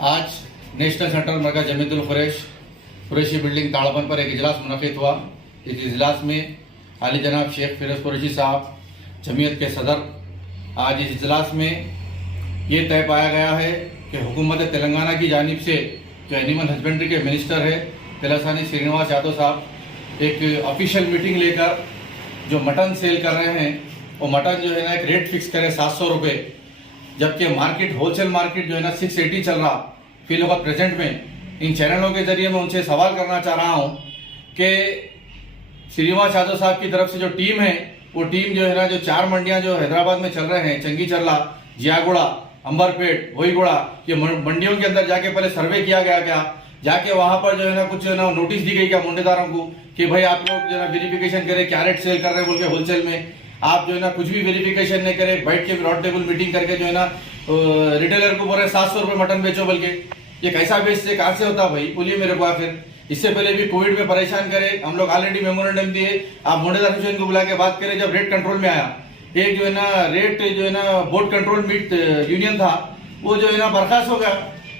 आज national centre मरकज Jamiatul Qureshi building ताड़पन पर एक इजलास मुनक़िद हुआ। इस इजलास में आली जनाब शेख फिरोज़ कुरैशी साहब जमीयत के सदर, आज इस इजलास में ये तय पाया गया है कि हुकूमत तेलंगाना की जानिब से जो एनिमल हस्बेंड्री के मिनिस्टर है तलासानी श्रीनिवास यादव साहब एक ऑफिशियल मीटिंग लेकर जो मटन सेल कर रहे हैं वो मटन जो है ना एक रेट फिक्स करे 700 रुपये, जबकि मार्केट होलसेल मार्केट जो है ना 680 चल रहा फिल वक्त प्रेजेंट में। इन चैनलों के जरिए मैं उनसे सवाल करना चाह रहा हूँ कि श्रीनिवास यादव साहब की तरफ से जो टीम है वो टीम जो है ना जो 4 मंडियां जो हैदराबाद में चल रहे हैं, चंगी चरला, जियागुड़ा, अंबरपेट, भोईगुड़ा, ये मंडियों के अंदर जाके पहले सर्वे किया गया क्या? जाके वहां पर जो है ना कुछ जो है ना नोटिस दी गई क्या मुंडेदारों को कि भाई आप लोग जो है ना वेरिफिकेशन करें क्या रेट सेल कर रहे हैं बोल के होलसेल में। आप जो है ना कुछ भी वेरिफिकेशन नहीं करें, बैठ के राउंड टेबल मीटिंग करके जो है ना रिटेलर को बोल रहे 700 रुपये मटन बेचो बोल के। ये कैसा बेचते, कहाँ से होता भाई? बोलिए मेरे को आखिर। इससे पहले भी कोविड में परेशान करे, हम लोग ऑलरेडी मेमोरेंडम दिए, आप मुंडेदार हुसैन को बुला के बात करें। जब रेट कंट्रोल में आया, एक जो है ना रेट जो है ना बोर्ड कंट्रोल मीट यूनियन था वो जो है ना बर्खास्त हो गया।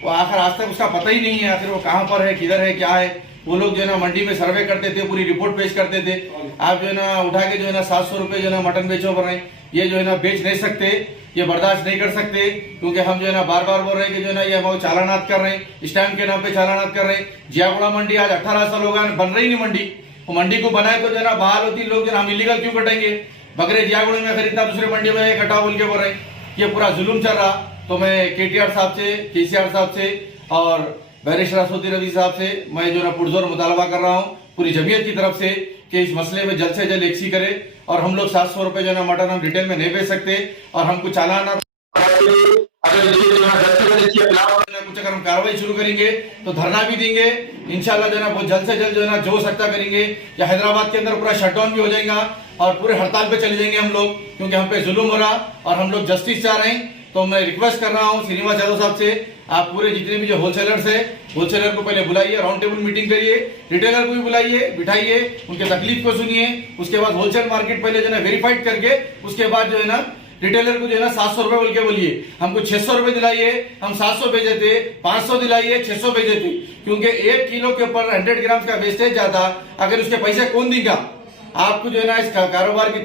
वो आखिर आज तक उसका पता ही नहीं है आखिर वो कहाँ पर है, किधर है, क्या है। वो लोग जो है ना मंडी में सर्वे करते थे, पूरी रिपोर्ट पेश करते थे। आप जो है ना उठा के जो है ना 700 रुपये जो है ना मटन बेचो बोल रहे हैं। ये जो है ना बेच नहीं सकते, ये बर्दाश्त नहीं कर सकते, क्योंकि हम जो है ना बार बार बोल रहे हैं कि जो है ना ये हम चालानात कर रहे हैं, स्टैम्प के नाम पे चालानात कर रहे हैं। जियागुड़ा मंडी आज 18 साल हो गए, बन रही नहीं मंडी। वो मंडी को बनाए तो जो है ना बहाल होती, लोग जो है हम इलीगल क्यों कटेंगे? बकरे जियागुड़ा में खरीदना, दूसरी मंडी में कटा बोल के बोल रहे हैं। ये पूरा जुलूम चल रहा। तो मैं KTR साहब से, KCR साहब से और बैरिस्टर असदुद्दीन रवी साहब से मैं जो है पुरजोर मुतालबा कर रहा हूँ पूरी जमीयत की तरफ से कि इस मसले में जल्द से जल्द एक्सी करे। और हम लोग 700 रुपये जो है ना मटन हम रिटेल में नहीं बेच सकते और हमको चालाना कुछ अगर हम कार्रवाई शुरू करेंगे तो धरना भी देंगे इंशाल्लाह। जो है ना बहुत जल्द से जल्द जो है ना जो सकता करेंगे, या हैदराबाद के अंदर पूरा शटडाउन भी हो जाएगा और पूरे हड़ताल पे चले जाएंगे हम लोग, क्योंकि हम पे जुल्म हो रहा और हम लोग जस्टिस चाह रहे हैं। तो मैं रिक्वेस्ट कर रहा हूँ श्रीनिवास यादव साहब से, आप पूरे जितने भी जो होलसेलर्स है, होलसेलर को पहले बुलाइए, राउंड टेबल मीटिंग करिए, रिटेलर को भी बुलाइए, बिठाइए, उनके तकलीफ को सुनिए। उसके बाद होलसेल मार्केट पहले जो है वेरीफाइड करके उसके बाद जो है ना रिटेलर को जो है ना 700 रुपए बोल के बोलिए, हमको 600 रुपए दिलाइए, हम 700 भेजे थे, 500 दिलाइए, 600 भेजे थे, क्योंकि 1 किलो के ऊपर 100 ग्राम का वेस्टेज जाता। अगर उसके पैसे कौन देगा? आपको जो है ना इस कारोबार की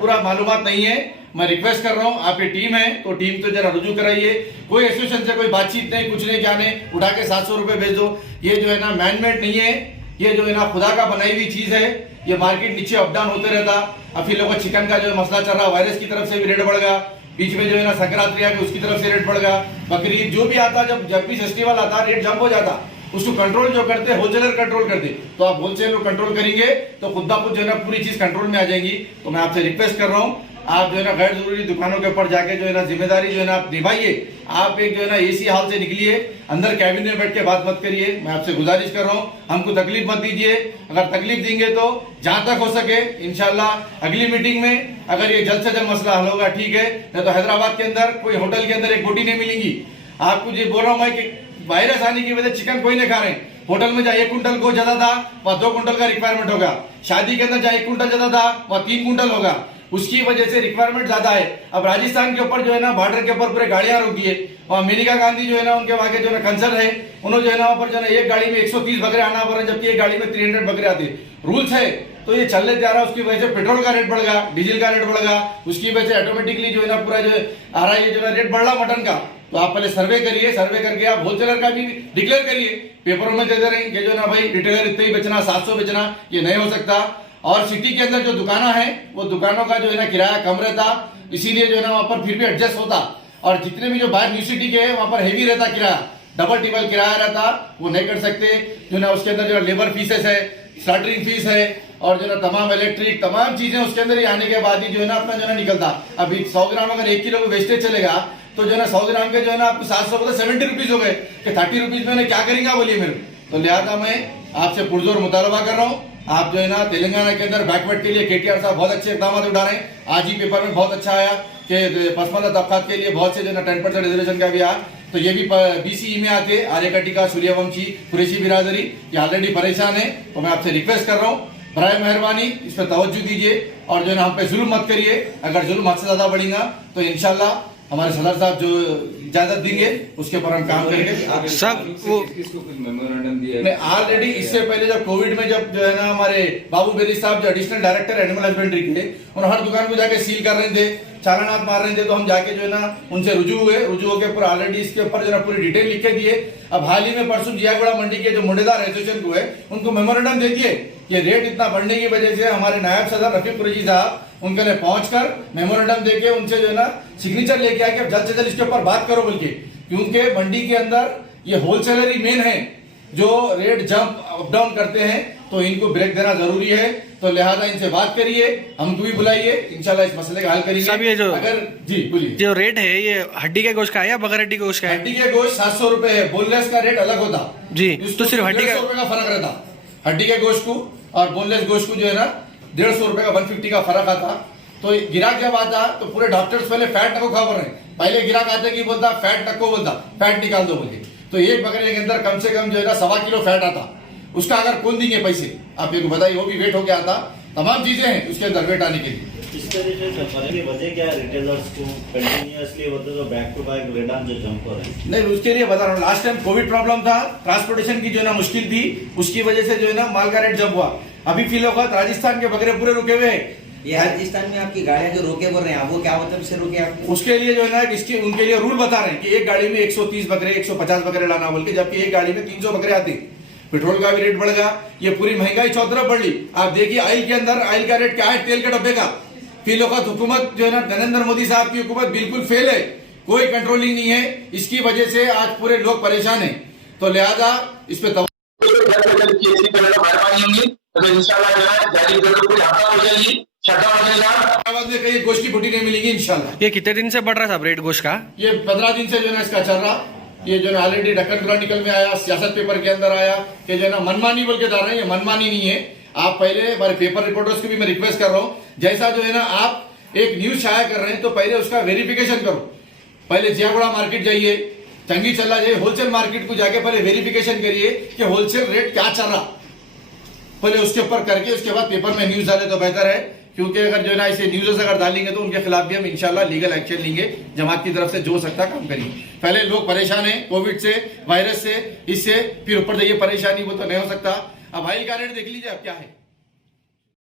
पूरा मालूमात नहीं है। मैं रिक्वेस्ट कर रहा हूँ, आपकी टीम है तो टीम तो जरा रुजू कराइए। कोई एसोसिएशन से कोई बातचीत नहीं, कुछ नहीं, क्या नहीं, उठा के 700 रुपए भेज दो। ये जो है ना मैनमेड नहीं है, ये जो है ना खुदा का बनाई हुई चीज है। ये मार्केट नीचे अप डाउन होते रहता। अब फिर लोगों चिकन का जो मसला चल रहा, वायरस की तरफ से भी रेट बढ़ गया, बीच में जो है ना संक्रांति आ गई उसकी तरफ से रेट बढ़ गया, बकरीद जो भी आता, जब भी फेस्टिवल आता रेट जंप हो जाता। उसको कंट्रोल जो करते होलसेलर कंट्रोल करते, तो आप होलसेल को कंट्रोल करेंगे तो खुद ब खुद जो है ना पूरी चीज कंट्रोल में आ जाएगी। तो मैं आपसे रिक्वेस्ट कर रहा हूँ, आप जो है ना गैर जरूरी दुकानों के ऊपर जाके जो है ना जिम्मेदारी जो है ना आप निभाइए। आप एक जो है ना AC हाल से निकलिए, अंदर कैबिन में बैठ के बात मत करिए। मैं आपसे गुजारिश कर रहा हूँ, हमको तकलीफ मत दीजिए। अगर तकलीफ देंगे तो जहां तक हो सके इंशाल्लाह अगली मीटिंग में अगर ये जल्द से जल्द मसला हल होगा ठीक है, नहीं तो हैदराबाद के अंदर कोई होटल के अंदर एक बोटी नहीं मिलेगी। आपको ये बोल रहा हूँ मैं कि वायरस आने की वजह चिकन कोई नहीं खा रहे। होटल में जहाँ 1 कुंटल को ज्यादा था वहाँ 2 कुंटल का रिक्वायरमेंट होगा। शादी के अंदर जहाँ 1 कुंटल ज्यादा था वहाँ 3 कुंटल होगा। उसकी वजह से रिक्वायरमेंट ज्यादा है। अब राजस्थान के ऊपर जो है ना बॉर्डर के ऊपर पूरे गाड़ियां रोक दिए। वहाँ मेनका गांधी जो है ना उनके वहां के जो है ना कंसर्न है, उन्होंने जो है ना वहां पर जो है ना एक गाड़ी में 130 बकरे आना पड़ रहे, जबकि एक गाड़ी में 300 बकरे आते। रूल्स है तो ये चलने जा रहा है। उसकी वजह से पेट्रोल का रेट बढ़ गया, डीजल का रेट बढ़ गया, उसकी वजह से ऑटोमेटिकली जो है ना पूरा जो आ रहा है जो है रेट बढ़ रहा मटन का। तो आप पहले सर्वे करिए, सर्वे करके आप होलसेलर का भी डिक्लेयर करिए, पेपरों में दे दे रहे हैं जो ना भाई रिटेलर इतने ही बेचना, 700 बेचना, ये नहीं हो सकता। और सिटी के अंदर जो दुकाना है वो दुकानों का जो है ना किराया कम रहता, इसीलिए जो है ना वहां पर फिर भी एडजस्ट होता। और जितने भी जो बाहर न्यू सिटी के है वहां पर हेवी रहता किराया, डबल टिबल किराया रहता, वो नहीं कर सकते। जो ना उसके अंदर जो लेबर फीसेस है, स्टार्टिंग फीस है और जो ना तमाम इलेक्ट्रिक तमाम चीजें उसके अंदर ही आने के बाद ही जो है ना अपना जो है निकलता। अभी 100 ग्राम अगर 1 किलो को वेस्टेज चलेगा तो जो है ना 100 ग्राम के जो है ना आपको 700 को 70 रुपीज हो गए कि 30 रुपीज में क्या करेंगे बोलिए मेरे। तो लिहाजा मैं आपसे पुरजोर मुतालबा कर रहा हूँ, आप जो है ना तेलंगाना के अंदर बैकवर्ड के लिए KTR साहब बहुत अच्छे इकदाम उठा रहे हैं। आज ही पेपर में बहुत अच्छा आया कि पसमानदा तबकात के लिए बहुत से जो है ना 10% रिजर्वेशन का भी आया। तो ये भी BCE में आते, आर्यकटिका, सूर्यवंशी, कुरैशी बिरादरी, ये ऑलरेडी परेशान है। तो मैं आपसे रिक्वेस्ट कर रहा हूँ, बराए मेहरबानी इस पर तवज्जो दीजिए और जो है ना हम पे जुल्म मत करिए। अगर जुल्म हद से ज्यादा बढ़ेगा तो इंशाल्लाह हमारे सदर साहब जो इजाजत देंगे, उसके ऊपर हम काम करेंगे। सब वो किसको कुछ मेमोरेंडम दिया? नहीं, ऑलरेडी इससे पहले जब कोविड में जब जो है ना हमारे बाबू बेरी साहब जो एडिशनल डायरेक्टर एनिमल हस्बेंड्री के, उन्होंने हर दुकान को जाके सील कर रहे थे, चालानात मार रहे थे, तो हम जाके जो है ना उनसे रुजू होकर पूरा ऑलरेडी इसके ऊपर जो है पूरी डिटेल लिख के दिए। अब हाल ही में परसों जियागुड़ा मंडी के जो मुंडेदार एसोसिएशन को है उनको मेमोरेंडम दे दिए। ये रेट इतना बढ़ने की वजह से हमारे नायब सदर रफीक कुरैशी साहब उनके लिए पहुंचकर मेमोरेंडम देके उनसे जो है ना सिग्नेचर लेके आके जल्द से जल्द इसके ऊपर बात करो बोल के, क्योंकि मंडी के अंदर ये होलसेलर ही मेन है जो रेट जंप अप डाउन करते हैं, तो इनको ब्रेक देना जरूरी है। तो लिहाजा इनसे बात करिए, हमको भी बुलाइए, इंशाल्लाह इस मसले का हल करेंगे। सब ये जो अगर जी बोलिए, जो रेट है ये हड्डी के गोश्त का है या बगैर हड्डी के गोश्त का है? हड्डी के गोश्त 700 रुपए है, बोनलेस का रेट अलग होता जी, तो सिर्फ हड्डी का 150 रुपए का फर्क रहता। हड्डी के गोश्त को और बोनलेस गोश्त को जो है ना 150 रुपए का 150 का फर्क आता। तो गिराक जब आता तो पूरे डॉक्टर्स पहले फैट नको खबर रहे, पहले गिराक आते कि बोलता फैट नको, बोलता फैट निकाल दो बोलिए, तो एक बकरे के अंदर कम से कम जो है ना 1.25 किलो फैट आता। उसका अगर कौन देंगे पैसे, आप मेरे को बताइए, वो भी वेट होके आता, तमाम चीजें हैं उसके अंदर वेट आने के लिए। इस तरीके से करने की वजह क्या है? रिटेलर्स को कंटिन्यूअसली होते तो बैक टू बैक रेट जो जंप हो रहे हैं। नहीं, उसके लिए बता रहा हूँ, लास्ट टाइम कोविड प्रॉब्लम था, ट्रांसपोर्टेशन की जो है ना मुश्किल थी, उसकी वजह से जो है ना माल का रेट जंप हुआ। अभी फिलहाल राजस्थान के बकरे पूरे रुके हुए हैं। ये राजस्थान में आपकी गाड़ियां जो रोके बोल रहे हैं, वो क्या मतलब से रोके आप? उसके लिए जो है ना इसके उनके लिए रूल बता रहे हैं कि एक गाड़ी में 130 बकरे 150 बकरे लाना बोल के, जबकि एक गाड़ी में 300 बकरे आते। पेट्रोल का भी रेट बढ़ गया, ये पूरी महंगाई चौतरफ बढ़ ली। आप देखिए ऑयल के अंदर ऑयल का रेट क्या है, तेल के डब्बे का। फिलहाल हुकूमत जो है ना नरेंद्र मोदी साहब की हुकूमत बिल्कुल फेल है, कोई कंट्रोलिंग नहीं है। इसकी वजह से आज पूरे लोग परेशान है। तो लिहाजा इस पे में कहीं गोश्त की बूटी नहीं मिलेगी इंशाल्लाह। ये कितने दिन से बढ़ रहा है साहब रेट गोश्त का? ये 15 दिन से जो है ना इसका चल रहा। ये जो है ऑलरेडी ढक्कन क्रॉनिकल में आया, सियासत पेपर के अंदर आया कि जो है ना मनमानी बोल के जा रहे हैं, ये मनमानी नहीं है। आप पहले हमारे पेपर रिपोर्टर्स को भी मैं रिक्वेस्ट कर रहा हूँ, जैसा जो है ना आप एक न्यूज शाया कर रहे हैं तो पहले उसका वेरिफिकेशन करो। पहले जियागुड़ा मार्केट जाइए, चंगी चला जाइए, होलसेल मार्केट को जाके पहले वेरिफिकेशन करिए कि होलसेल रेट क्या चल रहा, पहले उसके ऊपर करके उसके बाद पेपर में न्यूज डाले तो बेहतर है। क्योंकि अगर जो है ना इसे न्यूज़ अगर डालेंगे तो उनके खिलाफ भी हम इंशाल्लाह लीगल एक्शन लेंगे। जमात की तरफ से जो हो सकता काम करेंगे। पहले लोग परेशान हैं कोविड से, वायरस से, इससे, फिर ऊपर से ये परेशानी, वो तो नहीं हो सकता। अब ऑयल का रेट देख लीजिए अब क्या है।